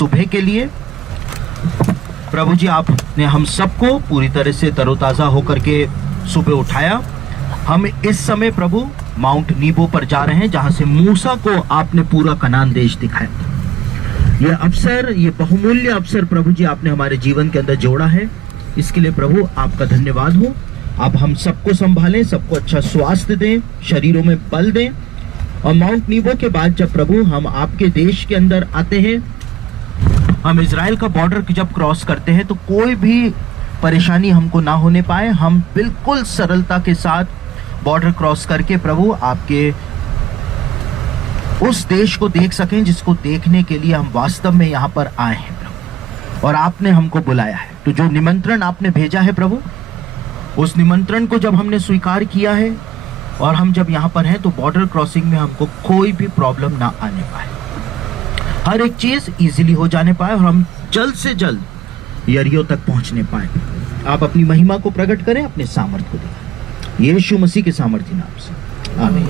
सुबह के लिए। प्रभु जी, आपने हम सबको पूरी तरह से तरोताज़ा होकर के सुबह उठाया। हम इस समय प्रभु माउंट नीबो पर जा रहे हैं, जहां से मूसा को आपने पूरा कनान देश दिखाया। ये अवसर, ये बहुमूल्य अवसर प्रभु जी आपने हमारे जीवन के अंदर जोड़ा है। इसके लिए प्रभु आपका धन्यवाद हो। आप हम सबको संभालें, सबको अच्छा स्वास्थ्य दें, शरीरों में बल दें। और माउंट नीबो के बाद जब प्रभु हम आपके देश के अंदर आते हैं, हम इजराइल का बॉर्डर जब क्रॉस करते हैं, तो कोई भी परेशानी हमको ना होने पाए। हम बिल्कुल सरलता के साथ बॉर्डर क्रॉस करके प्रभु आपके उस देश को देख सकें जिसको देखने के लिए हम वास्तव में यहाँ पर आए हैं प्रभु, और आपने हमको बुलाया है। तो जो निमंत्रण आपने भेजा है प्रभु, उस निमंत्रण को जब हमने स्वीकार किया है और हम जब यहाँ पर हैं, तो बॉर्डर क्रॉसिंग में हमको कोई भी प्रॉब्लम ना आने पाए, हर एक चीज इजीली हो जाने पाए और हम जल्द से जल्द यरीहो तक पहुंचने पाए। आप अपनी महिमा को प्रकट करें, अपने सामर्थ्य को दिखाएं, यीशु मसीह के सामर्थ्य नाम से, आमीन।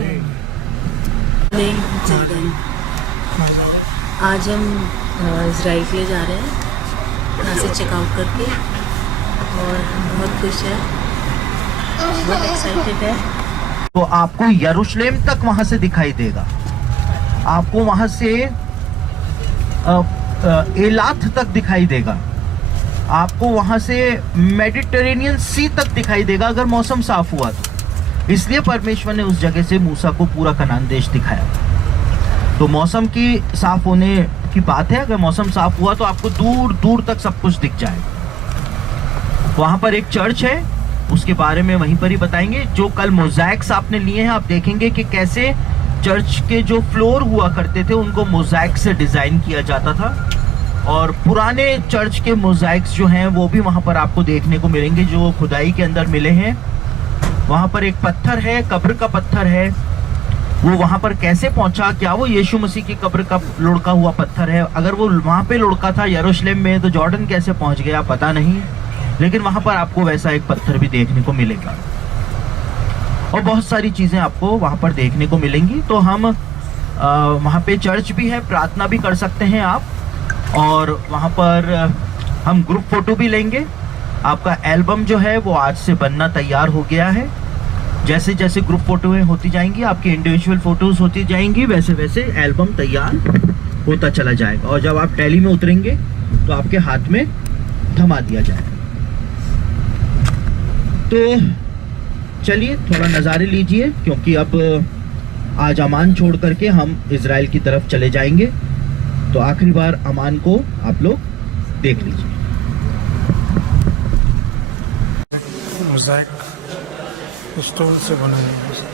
आज हम इजराइल के लिए जा रहे हैं, यहाँ से चेकआउट करके, और हम बहुत खुश हैं, बहुत एक्साइटेड है। तो आपको यरूशलेम तक वहां से दिखाई देगा, आपको वहां से एलाथ तक दिखाई देगा, आपको वहां से मेडिटेरेनियन सी तक दिखाई देगा अगर मौसम साफ हुआ तो। इसलिए परमेश्वर ने उस जगह से मूसा को पूरा कनान देश दिखाया। तो मौसम की साफ होने की बात है, अगर मौसम साफ हुआ तो आपको दूर दूर तक सब कुछ दिख जाएगा। वहां पर एक चर्च है, उसके बारे में वहीं पर ही बताएंगे। जो कल मोज़ैक्स आपने लिए हैं, आप देखेंगे कि कैसे चर्च के जो फ्लोर हुआ करते थे उनको मोज़ैक से डिजाइन किया जाता था, और पुराने चर्च के मोज़ैक्स जो हैं वो भी वहां पर आपको देखने को मिलेंगे, जो खुदाई के अंदर मिले हैं। वहां पर एक पत्थर है, कब्र का पत्थर है, वो वहां पर कैसे पहुंचा, क्या वो यीशु मसीह की कब्र का लुढ़का हुआ पत्थर है? अगर वो वहां पे लुढ़का था यरूशलेम में, तो जॉर्डन कैसे पहुंच गया पता नहीं, लेकिन वहां पर आपको वैसा एक पत्थर भी देखने को मिलेगा, और बहुत सारी चीजें आपको वहां पर देखने को मिलेंगी। तो हम वहां पे चर्च भी है, प्रार्थना भी कर सकते हैं आप, और वहां पर हम ग्रुप फोटो भी लेंगे। आपका एल्बम जो है वो आज से बनना तैयार हो गया है। जैसे जैसे ग्रुप फोटोएं होती जाएंगी, आपकी इंडिविजुअल फोटोज होती जाएंगी, वैसे वैसे एल्बम तैयार होता चला जाएगा, और जब आप टैली में उतरेंगे तो आपके हाथ में थमा दिया जाएगा। तो चलिए थोड़ा नज़ारे लीजिए, क्योंकि अब आज अमान छोड़ करके हम इजराइल की तरफ चले जाएंगे। तो आखिरी बार अमान को आप लोग देख लीजिए। मोज़ैक स्टोन से बनाया है।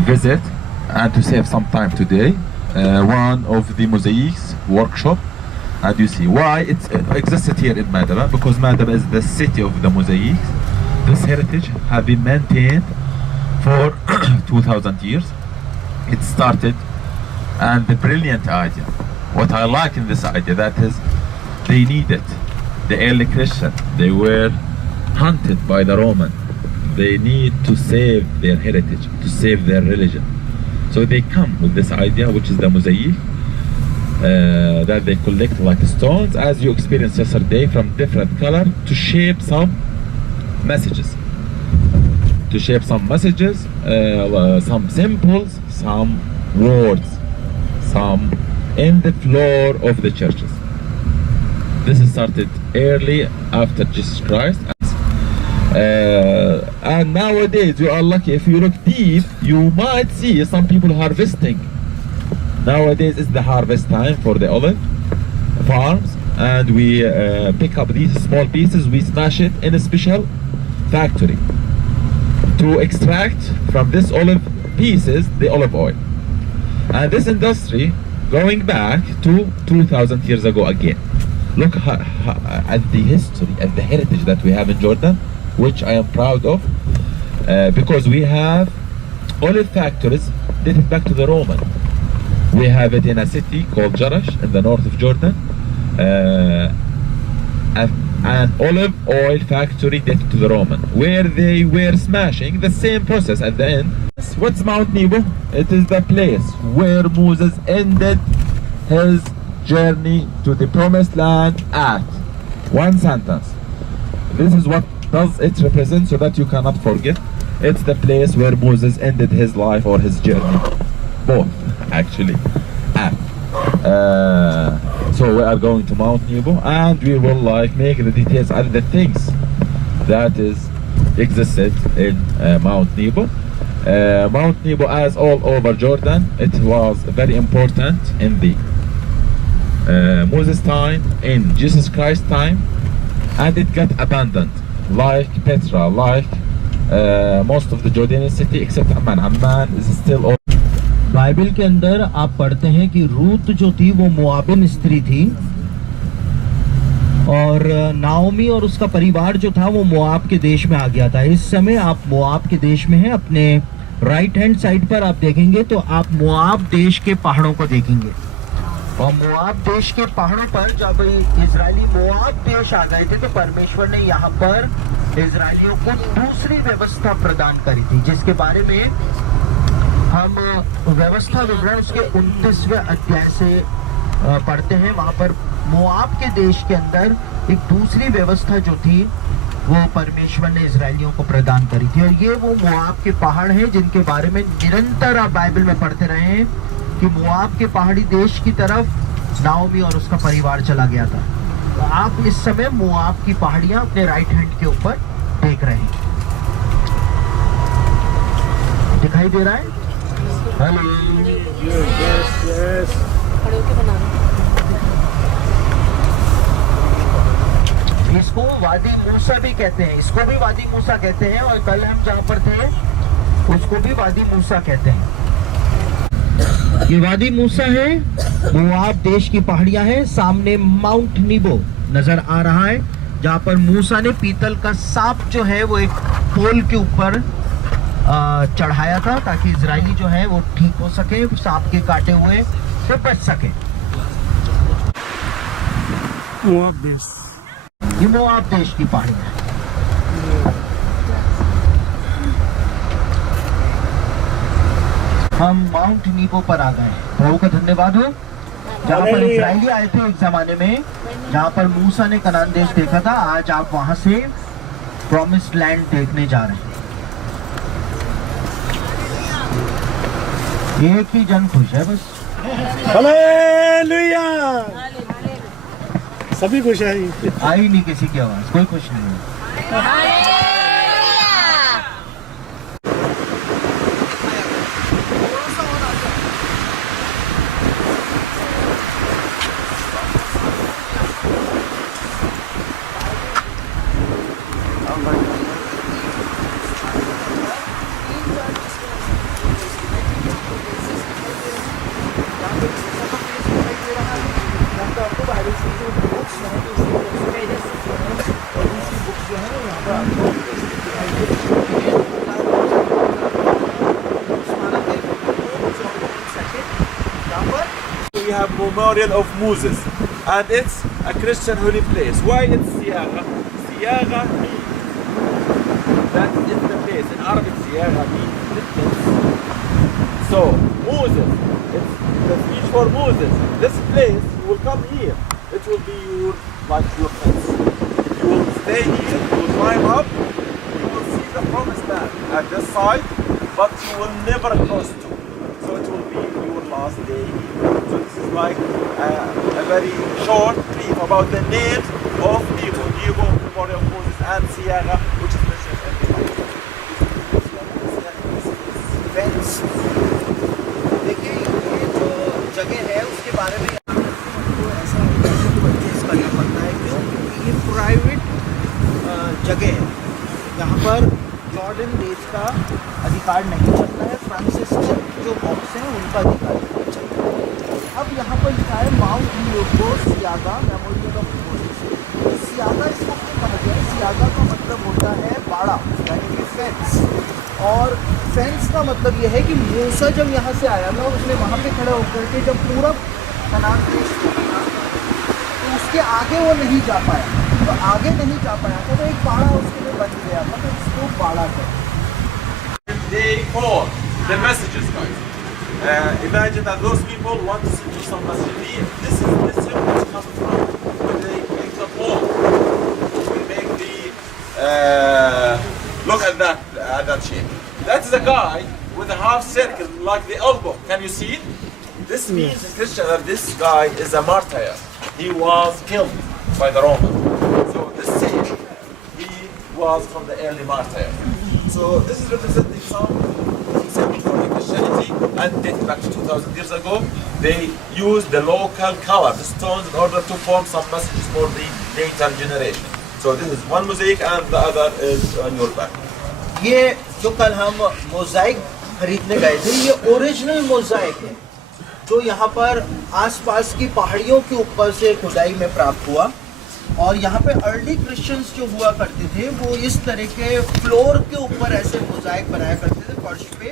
visit and to save some time today one of the mosaics workshop, and you see why it existed here in Madaba, because Madaba is the city of the mosaics. This heritage have been maintained for 2000 years. It started, and the brilliant idea, what I like in this idea, that is they needed, the early Christian, they were hunted by the Roman. They need to save their heritage, to save their religion. So they come with this idea, which is the mosaic, that they collect like stones, as you experienced yesterday, from different color to shape some messages. To shape some messages, some symbols, some words, some in the floor of the churches. This is started early after Jesus Christ. And nowadays you are lucky, if you look deep you might see some people harvesting. Nowadays is the harvest time for the olive farms, and we pick up these small pieces, we smash it in a special factory to extract from this olive pieces the olive oil. And this industry going back to 2000 years ago again. Look at the history and the heritage that we have in Jordan, which I am proud of, because we have olive factories dated back to the Roman. We have it in a city called Jarash in the north of Jordan, an olive oil factory dated to the Roman, where they were smashing the same process at the end. What's Mount Nebo? It is the place where Moses ended his journey to the promised land at. One sentence. This is what does it represent, so that you cannot forget. It's the place where Moses ended his life or his journey. Both, actually. At. So we are going to Mount Nebo, and we will make the details and the things that is existed in Mount Nebo. Mount Nebo, as all over Jordan, it was very important in the Moses time, in Jesus Christ time, and it got abandoned, like Petra, like most of the Jordanian city except Amman. Amman is still all. Bible के अंदर आप पढ़ते हैं कि रूत जो थी वो मोआबिन स्त्री थी, और नाओमी और उसका परिवार जो था वो मोआब के देश में आ गया था। इस समय आप मोआब के देश में हैं। अपने राइट हैंड साइड पर आप देखेंगे तो आप मोआब देश के पहाड़ों को देखेंगे, और मोआब देश के पहाड़ों पर जब इजरायली मोआब देश आ गए थे तो परमेश्वर ने यहाँ पर इजरायलियों को दूसरी व्यवस्था प्रदान करी थी, जिसके बारे में हम व्यवस्था विवरण उसके 29वें अध्याय से पढ़ते हैं। वहां पर मोआब के देश के अंदर एक दूसरी व्यवस्था जो थी वो परमेश्वर ने इजरायलियों को प्रदान करी थी, और ये वो मोआब के पहाड़ हैं जिनके बारे में निरंतर आप बाइबल में पढ़ते रहे हैं कि मोआब के पहाड़ी देश की तरफ नाओमी और उसका परिवार चला गया था। तो आप इस समय मोआब की पहाड़ियां अपने राइट हैंड के ऊपर देख रहे हैं। दिखाई दे रहा है? हेलो, खड़े होके बना रहे हैं। इसको वादी मूसा भी कहते हैं, इसको भी वादी मूसा कहते हैं, और कल हम जहाँ पर थे उसको भी वादी मूसा कहते हैं। ये वादी मूसा है, मोआब देश की पहाड़ियां हैं। सामने माउंट नीबो नजर आ रहा है, जहाँ पर मूसा ने पीतल का सांप जो है वो एक पोल के ऊपर चढ़ाया था, ताकि इजरायली जो है वो ठीक हो सके, सांप के काटे हुए से बच सके। ये मोआब देश की पहाड़ियां हैं। हम माउंट नीबो पर आ गए। प्रभु का धन्यवाद हो, जहाँ पर इजरायली आए थे एक जमाने में, जहाँ पर मूसा ने कनान देश देखा था। आज आप वहां से प्रॉमिस्ड लैंड देखने जा रहे हैं। एक ही जन खुश है बस। हालेलुया। सभी खुश है। आई नहीं किसी की आवाज, कोई खुश नहीं है। have memorial of Moses, and it's a Christian holy place. Why it's Siyaga? Siyaga means that is the place. In Arabic, Siyaga means witness. So Moses, it's the speech for Moses. This place, you will come here. It will be your fence. You will stay here. You will climb up. You will see the promised land at this side, but you will never cross to. So it will be your last day. So this is like a very short brief about the names of Nebo. Nebo, Memorial of Moses, and Siyaga, which is mentioned in the Bible. Fence देखिए ये जो जगह है उसके बारे में आपको ऐसा परचेज करना पड़ता है क्यों? क्योंकि ये प्राइवेट जगह है, यहाँ पर जॉर्डन देश का अधिकार नहीं चलता है, फ्रांसिस्कन जो मॉन्क्स हैं उनका अधिकार चलता है। अब यहाँ पर लिखा है माउंट न्यूको सियागा मेमोरियल ऑफ मोसेस। सियागा इसको क्यों कहा गया है? सियागा का मतलब होता है बाड़ा, यानी कि फेंस। और फेंस का मतलब यह है कि मूसा जब यहाँ से आया था उसने वहाँ पे खड़ा होकर के जब पूरा कनान देश तो उसके आगे वो नहीं जा पाया, तो आगे नहीं जा पाया था तो एक बाड़ा उसके लिए बन गया था, तो इसको बाड़ा कहते हैं। They call the messages, guys. Imagine that those people want to send you some message. This is which comes from when they make the poll. We make the look at that shape. That is a guy with a half circle like the elbow. Can you see it? This means in Christian that this guy is a martyr. He was killed by the Romans. So this saint, he was from the early martyr. So this is representing some symbol for the Christianity, and dating back to 2,000 years ago, they used the local color, the stones, in order to form some messages for the later generation. So this is one mosaic, and the other is on your back. ये जो कल हम मोज़ाइक खरीदने गए थे, ये original mosaic है जो यहाँ पर आसपास की पहाड़ियों के ऊपर से खुदाई में प्राप्त हुआ। और यहाँ पे अर्ली क्रिश्चियंस जो हुआ करते थे वो इस तरह के फ्लोर के ऊपर ऐसे मोज़ाइक बनाया करते थे फर्श पे,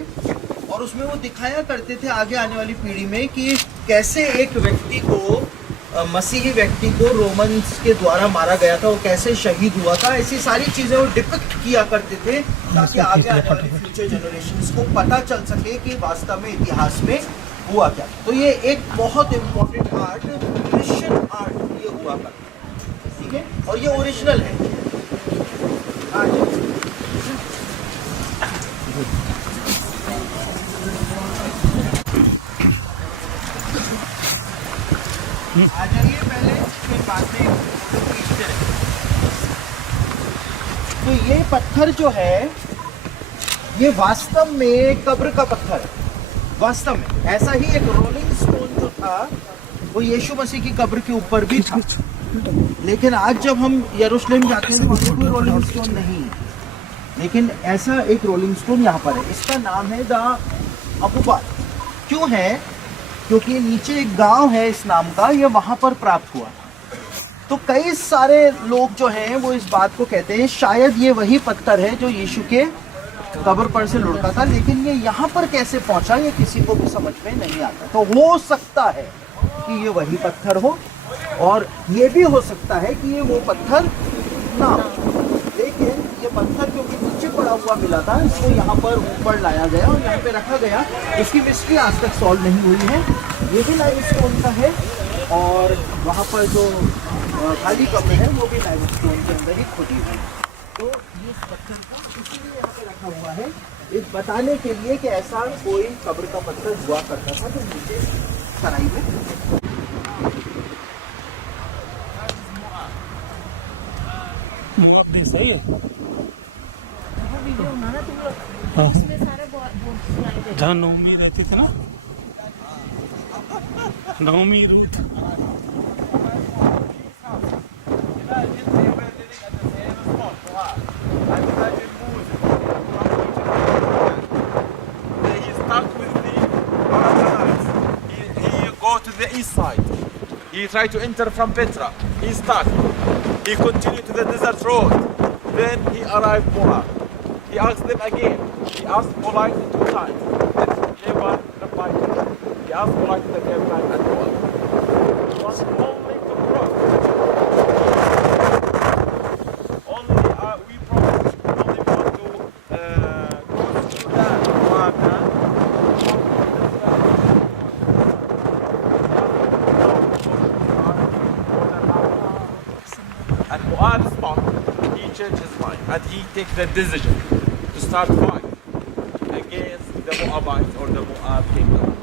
और उसमें वो दिखाया करते थे आगे आने वाली पीढ़ी में कि कैसे एक व्यक्ति को, मसीही व्यक्ति को रोमन्स के द्वारा मारा गया था, वो कैसे शहीद हुआ था। ऐसी सारी चीज़ें वो डिपिक्ट किया करते थे ताकि आगे आने वाली फ्यूचर जनरेशंस को पता चल सके कि वास्तव में इतिहास में हुआ क्या। तो ये एक बहुत इम्पोर्टेंट आर्ट, क्रिश्चियन आर्ट ये हुआ करता है, ठीक है, और ये ओरिजिनल है। आ जाइए पहले, फिर बाद में खींचते रहें। तो ये पत्थर जो है ये वास्तव में कब्र का पत्थर है। वास्तव में ऐसा ही एक रोलिंग स्टोन जो था वो यीशु मसीह की कब्र के ऊपर भी था, लेकिन आज जब हम यरूशलेम जाते हैं तो वहाँ कोई रोलिंग स्टोन नहीं है, लेकिन ऐसा एक रोलिंग स्टोन यहाँ पर है। इसका नाम है द अबूबाल। क्यों है? क्योंकि नीचे एक गांव है इस नाम का, ये वहाँ पर प्राप्त हुआ। तो कई सारे लोग जो हैं वो इस बात को कहते हैं शायद ये वही पत्थर है जो यीशु के कब्र पर से लुढ़का था, लेकिन ये यहाँ पर कैसे पहुँचा ये किसी को भी समझ में नहीं आता। तो हो सकता है कि ये वही पत्थर हो, और ये भी हो सकता है कि ये वो पत्थर ना हो, लेकिन ये पत्थर क्योंकि नीचे पड़ा हुआ मिला था इसको यहाँ पर ऊपर लाया गया और यहाँ पे रखा गया। इसकी मिस्ट्री आज तक सॉल्व नहीं हुई है। ये भी लाइमस्टोन का है, और वहाँ पर जो खाली कब्र है वो भी लाइमस्टोन के अंदर ही खुदी हुई है। तो ये इस पत्थर का इसीलिए यहाँ पे रखा हुआ है, इस बताने के लिए कि ऐसा कोई कब्र का पत्थर हुआ करता था जो नीचे सराई में। मुआवजे सही है। जहाँ नवमी रहते थे ना, नवमी Ruth, To the east side. He tried to enter from Petra. He stuck. He continued to the desert road. Then he arrived Moab. He asked them again. He asked politely 2 times. gave us the Bible. He asked Moshe to give back the Torah. He wants only to cross. Only we promise. Only want to cross through that water. And Mu'ad's spot, he changed his mind and he take the decision to start fight against the Moabites or the Moab kingdom.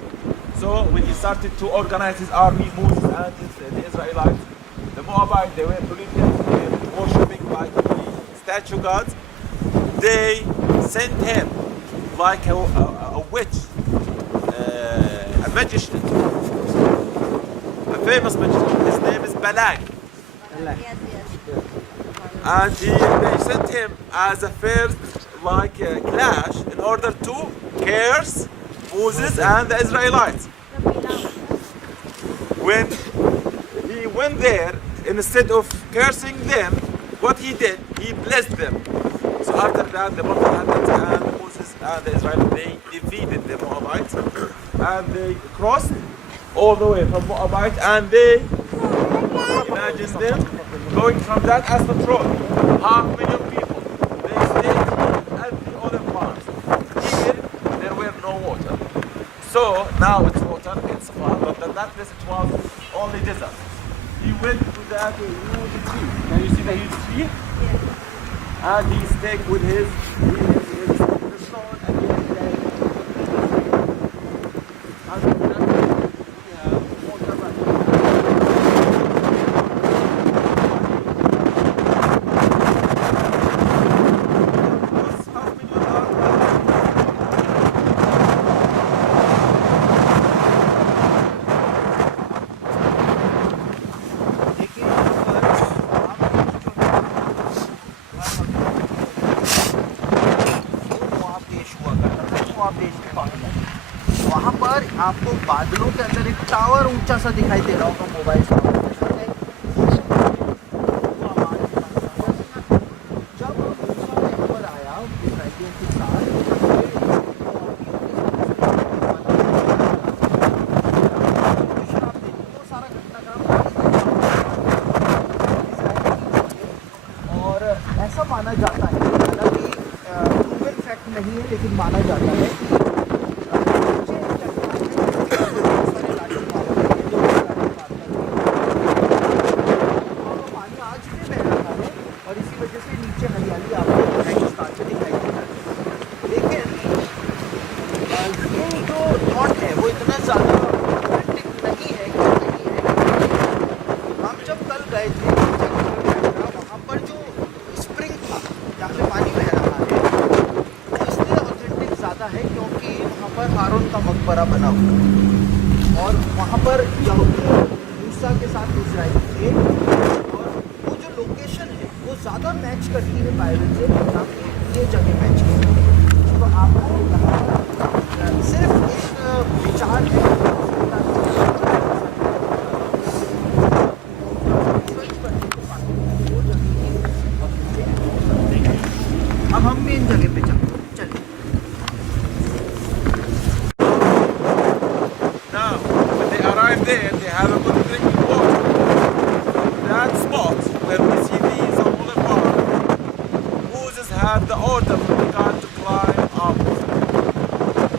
So when he started to organize his army, Moses and the Israelites, the Moabites, they were polytheist, they were worshipping like statue gods. They sent him like a witch, a magician, a famous magician. His name is Balak. And they sent him as a first clash in order to curse Moses and the Israelites. When he went there, instead of cursing them, what he did, he blessed them. So after that, the battle happened and Moses and the Israelites, they defeated the Moabites and they crossed all the way from Moabite and they imagine them going from that Asphalt Road, 500,000 people. They stayed at the other parts. Here, there were no water. So now it's water, it's far, but at that place it was only desert. He went to that huge tree. Can you see the huge tree? Yeah. And he stayed with his stone and he had and we have water right now. देखिए यहाँ पर आप देश हुआ करता था, मोआब देश के पास में। वहाँ पर आपको बादलों के अंदर एक टावर ऊंचा सा दिखाई दे रहा होगा मोबाइल फोन। जब मूसा यहाँ पर आया इस्राएलियों के साथ, सारा घटनाक्रम और ऐसा माना जाता है, हालांकि प्रूवन फैक्ट नहीं है, लेकिन माना जाता है कि पानी आज भी बह रहा है और इसी वजह से नीचे हरियाली आपको रेगिस्तान में दिखाई दे रहा है। लेकिन ये जो थॉट है वो इतना ज़्यादा ऑथेंटिक नहीं है कि नहीं है। हम जब कल गए थे वहाँ पर जो स्प्रिंग था जहाँ पे पानी बह रहा है, वो इसलिए ऑथेंटिक ज़्यादा है क्योंकि वहाँ पर हारून का मकबरा बना हुआ है और वहाँ पर मूसा के साथ इजराइल थे और वो जो लोकेशन है वो ज़्यादा मैच करती है बाइबल से, ना कि ये जगह मैच करती है। तो आपको सिर्फ एक विचार है। अब हम मेन जगह पे चलिए। Now, when they arrive there, they have a good drinking water. That spot where we see these olive palms, Moses had the order from God to climb up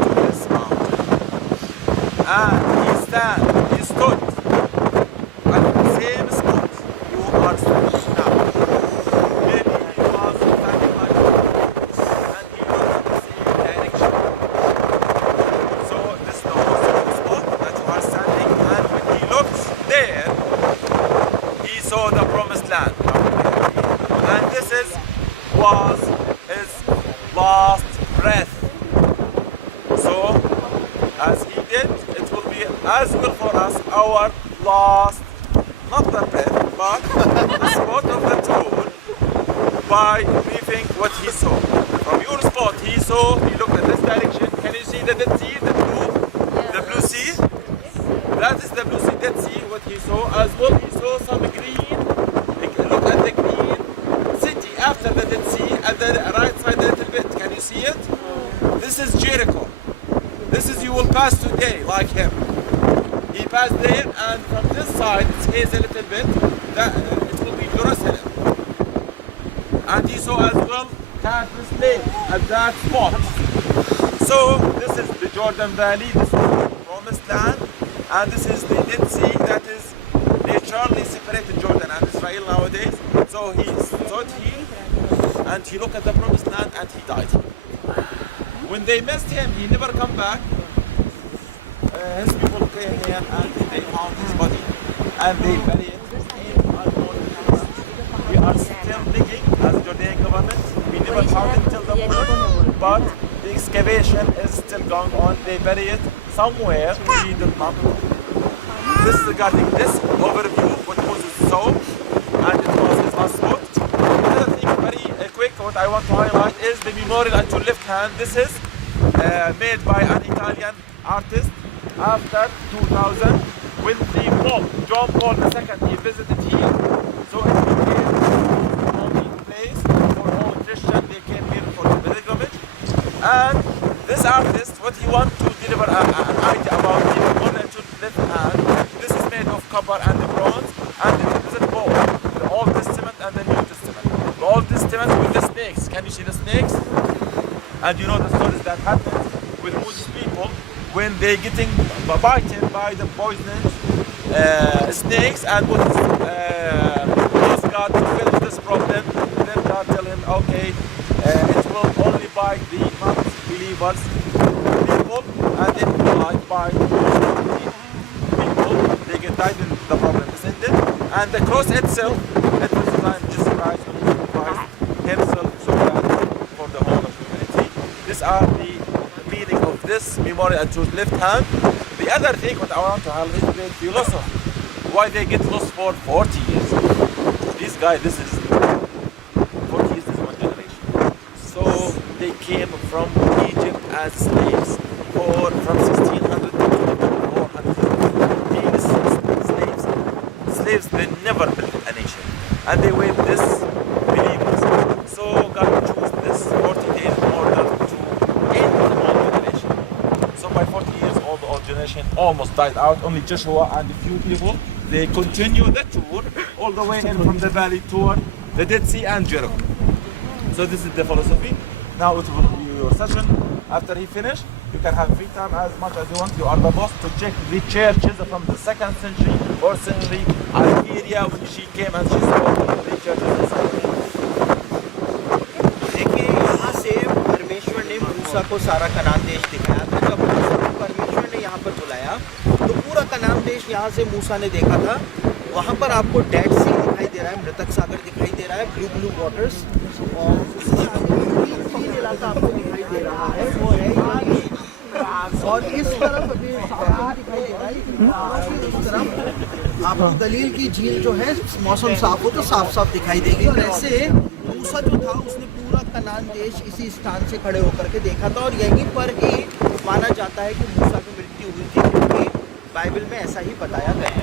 to this mountain. And he stood at the same spot you are standing now. Maybe he was standing like this, and he looked at the same direction. So this is the most spot that you are standing, and when he looked there, he saw the promised land. And this was his last breath. So, as he did, it will be as well for us, our last, not the breath, but the spot of the tour, by briefing what he saw. From your spot, he looked at this direction. Can you see the Dead Sea, the blue sea? That is the blue sea, Dead Sea, what he saw. As well, he saw some green, look at the green city after the Dead Sea, at the right side a little bit. Can you see it? This is Jericho. This is will pass today like him. He passed there, and from this side it's haze a little bit. That it will be Jerusalem. And he saw as well countless slaves at that spot. So this is the Jordan Valley. This is the Promised Land, and this is the Dead Sea that is naturally separated Jordan and Israel nowadays. So he stood here and he looked at the Promised Land and he died. When they missed him, he never come back. His people came here and they found his body and they buried his name. We are still digging as Jordanian government. We never found it till the moment, but the excavation is still going on. They bury it somewhere we did not know. This regarding this overview, what Moses saw, and it was his last thought. Another thing, very quick, what I want to highlight is the memorial at your left hand. This is made by an Italian artist after 2000, when the Pope, John Paul II, he visited here. So it became a holy place for all Christians. They came here for the pilgrimage. And this artist, what he wants to deliver an idea about the memorial at your left hand. This is made of copper and bronze, and it represents both the Old Testament and the New Testament. The Old Testament with the snakes. Can you see the snakes? And you know the stories that happened with Moses people when they getting bitten by the poisonous snakes, and what ask God to finish this problem. Then God tell him, okay, it will only bite the non-believers people, and it will not bite people. They get died and the problem is ended. And the cross itself, it was designed Jesus Christ when he sacrificed himself so that for the whole of humanity. These are the meaning of this memorial at your left hand. The other thing what I want to highlight is the philosophy. Why they get lost for 40 years. These guys, this is 40 years, this is one generation. So they came from Egypt as slaves from 1600 to 400. These slaves, they never built a nation. And they were this believers. So God chose this 40 days in order to end the whole generation. So by 40 years, all the old generation almost died out. Only Joshua and a few people, they continue the tour all the way in from the valley toward the Dead Sea and Jericho. So this is the philosophy. Now it will be your session. After he finished, you can have free time as much as you want. You are the boss to check the churches from the 2nd century or century Iberia when she came and she saw the churches. देखिए यहाँ से परमेश्वर ने मूसा को सारा कनान देश दिखाया था। जब मूसा को परमेश्वर ने यहाँ पर बुलाया तो पूरा कनान देश यहाँ से मूसा ने देखा था। वहाँ पर आपको डेड सी दिखाई दे रहा है, मृतक सागर दिखाई दे रहा है, ब्लू वाटर्स, और उसके आगे ग्रीन इलाका आपको दिखाई दे रहा है वो है और इस तरफ अभी साफ दिखाई दे रहा है। इस तरफ आपको गलील की झील जो है मौसम साफ हो तो साफ साफ दिखाई देगी। और ऐसे मूसा जो था उसने पूरा कनान देश इसी स्थान से खड़े होकर के देखा था और यहीं पर ही माना जाता है कि मूसा की मृत्यु हुई थी, क्योंकि बाइबल में ऐसा ही बताया गया है।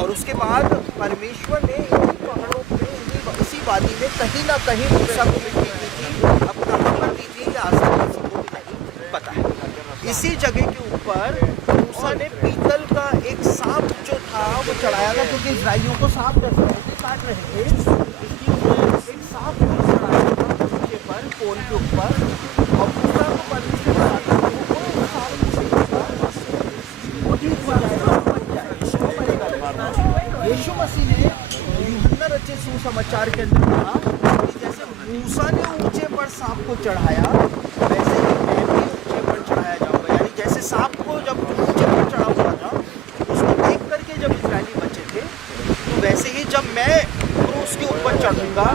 और उसके बाद परमेश्वर ने इन पहाड़ों पे इसी वादी में कहीं ना कहीं मूसा को मिट्टी दी थी। अब कहाँ पर दी थी या आसान किसी को भी नहीं पता है। इसी जगह के ऊपर मूसा ने पीतल का एक सांप जो था वो चढ़ाया था, क्योंकि इस्राएलियों को सांप डस रहे थे, काट रहे थे। एक सांप चढ़ाया था नीचे पर पोल के ऊपर और मूसा को परमेश्वर ने कहा था वो सांप वो ठीक हो जाएगा, बच जाएगा, वो मरेगा। यीशु मसीह ने यूहन्ना रचित सुसमाचार के अंदर कहा कि जैसे मूसा ने ऊंचे पर सांप को चढ़ाया वैसे ही मैं भी ऊंचे पर चढ़ाया जाऊंगा। यानी जैसे सांप को जब ऊंचे पर चढ़ा हुआ था उसको देख करके जब इस्राएली बचे थे, तो वैसे ही जब मैं क्रूस के ऊपर चढ़ूंगा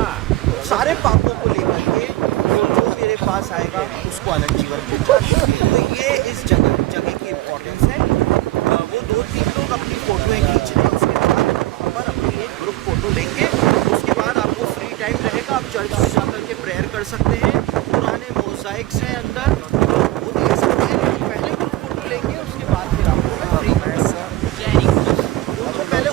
सारे पापों को लेकर के जो मेरे पास आएगा उसको अनंत जीवन मिलेगा। तो ये इस जगह की इम्पोर्टेंस है। वो 2-3 लोग अपनी फोटोएं खींच रहे हैं, उसके बाद वहाँ पर अपनी एक ग्रुप फोटो लेंगे। उसके बाद आपको फ्री टाइम रहेगा, आप चर्च में जाकर के प्रेयर कर सकते हैं। पुराने मोज़ाइक्स हैं अंदर, वो देख सकते हैं। पहले ग्रुप फोटो लेंगे, उसके बाद फिर आपको मैं फ्री टाइम तो पहले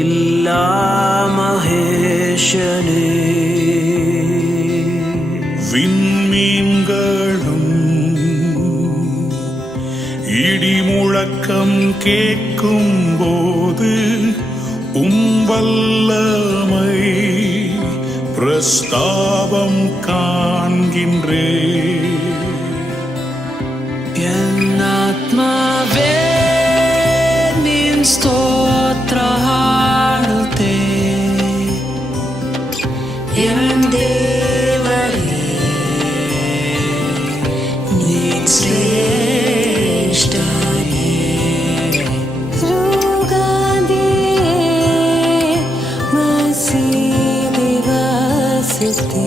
എല്ലാ മഹേശനേ விண்மீன்களும் இடிமுழக்கம் கேட்கும் போது வல்லமை பிரஸ்தாபம் காண்கின்றே എന്നാത്മാവേ നിൻ സ്തോത്രഹാരത്തെ എൻ ദേവനേ നിൻ ശ്രേഷ്ഠനേ രുഗാദേ മസീഹ് ദിവസത്തെ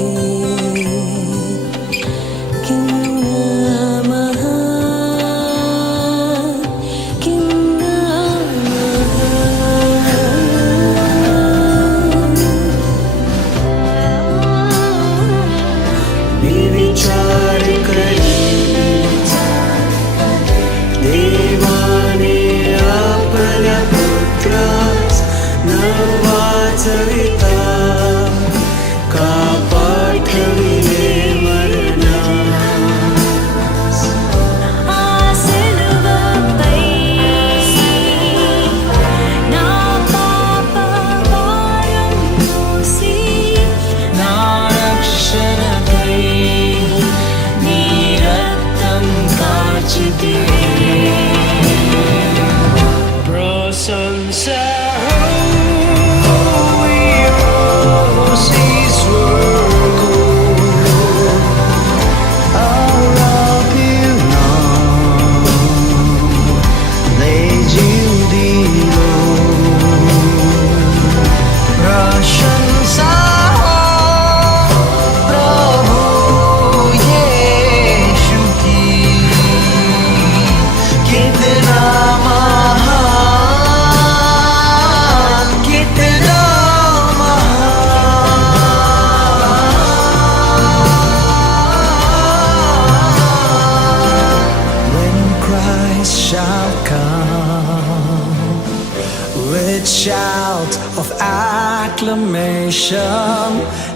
Shout of acclamation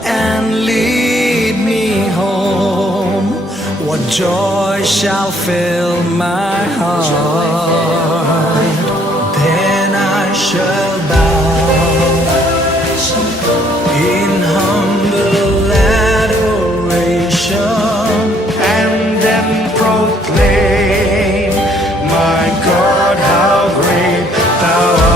and lead me home. What joy shall fill my heart? Then I shall bow in humble adoration and then proclaim, my God, how great thou art.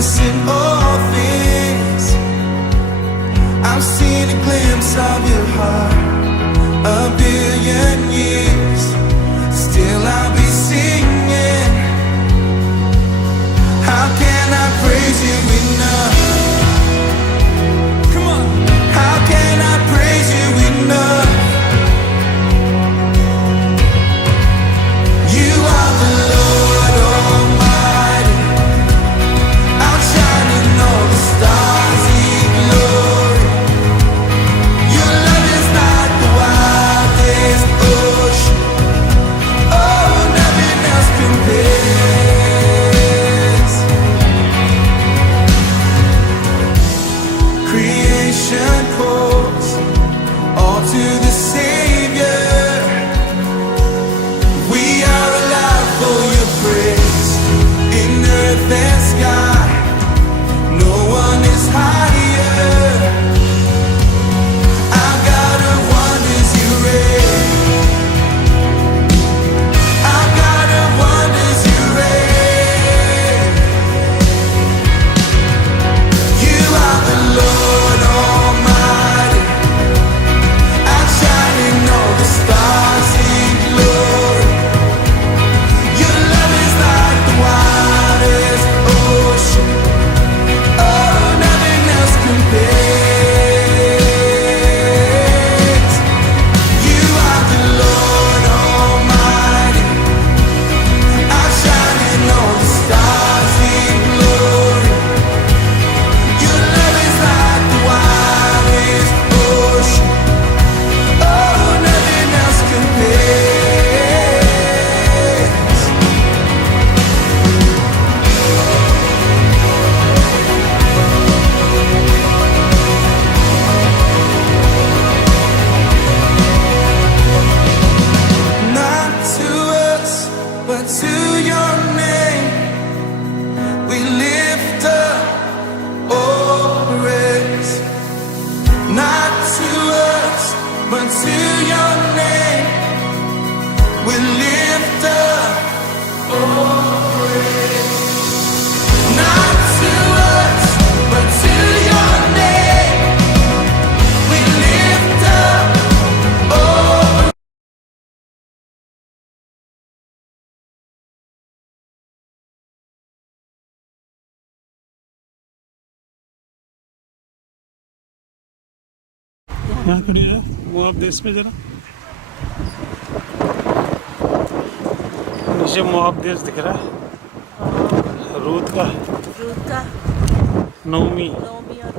goodness in all things. I've seen a glimpse of your heart. A billion years, still I'll be singing. How can I praise you enough? Come on. How can I praise you enough? You are the Lord Almighty, outshining all the stars in glory. Your love is like the wildest ocean. Oh, nothing else compares. Creation calls all to the Savior. We are alive for your praise. In earth and sky, no one is higher. Our God of wonders, you reign. Our God of wonders, you reign. You are the Lord Almighty, outshining all the stars in glory. Your love is like the wildest ocean. Oh, nothing else compares. You are the Lord Almighty, outshining all the stars in glory. Your love is like the wildest ocean. Oh, nothing else compares. Not to us, but to your name, we lift up all praise. Not to us, but to your name, we lift up all praise. Not to us, but to your name, we lift up all. यहाँ करिए मुआब देश में जरा नीचे मुआब देश दिख रहा है रूद का रूद का नौमी नौमी और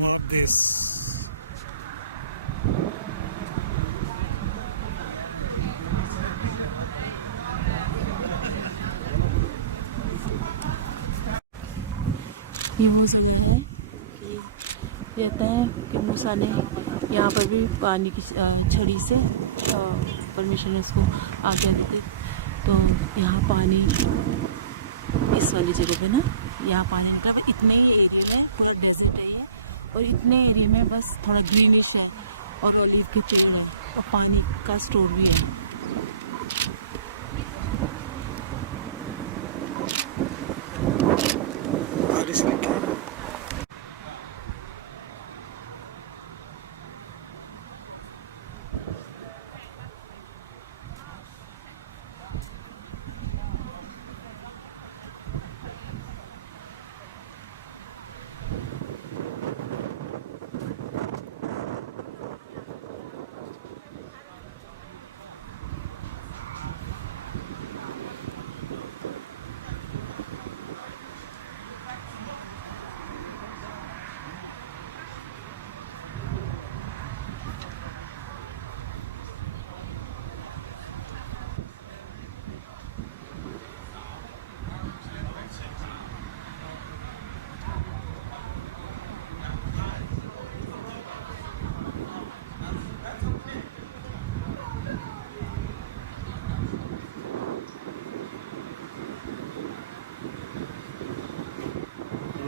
मुआब देश ये वो जगह है कि कहते हैं कि मूसा ने यहाँ पर भी पानी की छड़ी से परमेश्वर ने उसको आज्ञा दी थी। तो यहाँ पानी इस वाली जगह पे ना यहाँ पानी मतलब इतने ही एरिया में पूरा डेजर्ट है ये, और इतने एरिया में बस थोड़ा ग्रीनिश है और ऑलिव के पेड़ है और पानी का स्टोर भी है। बारिश लिखी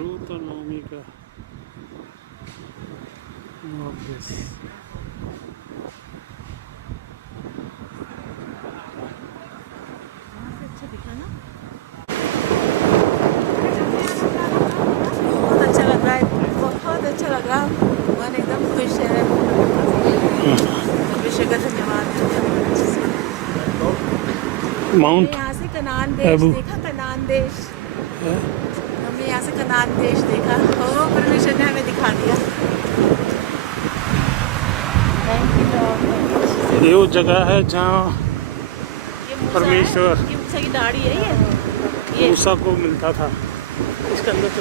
रूत और नौमी का अच्छा दिखा ना, बहुत अच्छा लग रहा है, बहुत अच्छा लग रहा है, मन एकदम खुश है। विश्व का धन्यवाद है। माउंट यहाँ से कनान देश अबू। देखा, कनान देश, हमने यहाँ से कनान देश देखा, ओ परमेश्वर ने हमें दिखा दिया। Thank you Lord. ये वो जगह है जहाँ ये मूसा परमेश्वर। है? ये मूसा की दाढ़ी है ये मूसा को मिलता था। इसके अंदर से